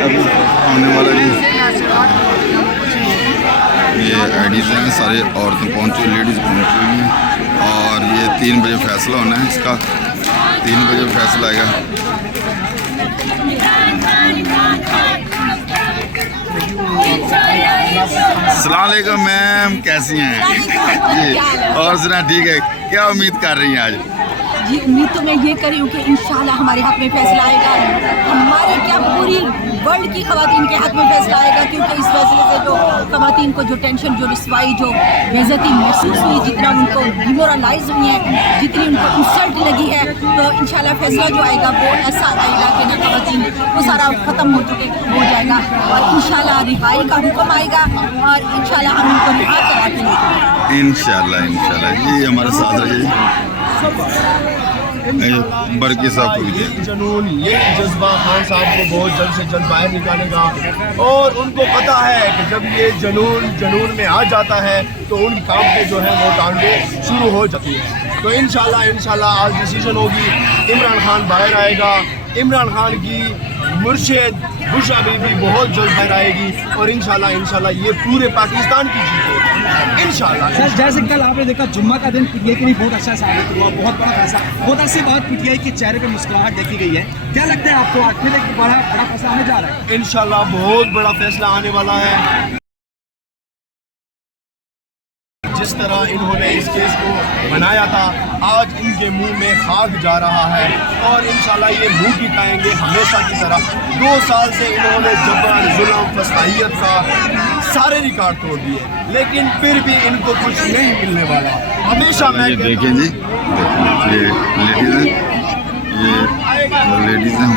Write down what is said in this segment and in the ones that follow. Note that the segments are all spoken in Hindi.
अभी आने वाला जी। ये आईडीज़ हैं, सारे औरतें पहुँची, लेडीज़ पहुँची हुई हैं और ये 3 बजे फैसला होना है इसका। 3 बजे फैसला आएगा। अस्सलाम वालेकुम मैम, कैसी हैं जी? और सुना ठीक है, क्या उम्मीद कर रही हैं आज? जी उम्मीद तो मैं ये कर रही हूँ कि इंशाल्लाह हमारे हक में फैसला आएगा, हमारे क्या पूरी वर्ल्ड की खवातीन के हक में फैसला आएगा, क्योंकि इस फैसले से जो खवातीन को जो टेंशन, जो रिसवाई, जो बेइज्जती महसूस हुई, जितना उनको डिमोरलाइज हुई है, जितनी उनको इंसल्ट लगी है, तो इंशाल्लाह फैसला जो आएगा वो ऐसा आएगा कि ना खवातीन वो सारा ख़त्म हो जाएगा और इंशाल्लाह रिहाई का हुक्म आएगा और इंशाल्लाह हम उनको रिहा करा के लेंगे। इंशाल्लाह ये हमारे साथ रहिए। बरकी साहब को भी जुनून, यही जज्बा खान साहब को बहुत जल्द से जल्द बाहर निकालेगा और उनको पता है कि जब ये जुनून में आ जाता है तो उन काम पे जो है वो टांगे शुरू हो जाती है। तो इंशाल्लाह आज डिसीजन होगी, इमरान खान बाहर आएगा, इमरान खान की मुर्शिद बुशरा बीबी बहुत जल्द बाहर आएगी और इंशाल्लाह ये पूरे पाकिस्तान की जीत होगी इंशाल्लाह। सर जैसे कल आपने देखा जुम्मा का दिन पीटीआई के लिए बहुत अच्छा साबित हुआ, बहुत बड़ा फैसला, बहुत अच्छी बात पीटीआई के चेहरे पे मुस्कुराहट देखी गई है। क्या लगता है आपको आखिर एक बड़ा फैसला आने जा रहा है? इंशाल्लाह बहुत बड़ा फैसला आने वाला है। जिस तरह इन्होंने इस केस को बनाया था, आज इनके मुंह में खाक जा रहा है और इंशाल्लाह ये मुंह की खाएंगे हमेशा की तरह। 2 साल से इन्होंने जबर, जुल्म, फसाइयत का सारे रिकॉर्ड तोड़ दिए, लेकिन फिर भी इनको कुछ नहीं मिलने वाला। हमेशा मैं देखें जी, ये लेडीज़ हैं, ये लेडीज़ हैं,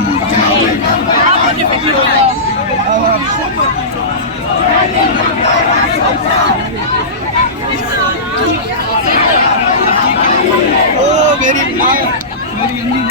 ओ मेरी माँ, मेरी अम्मी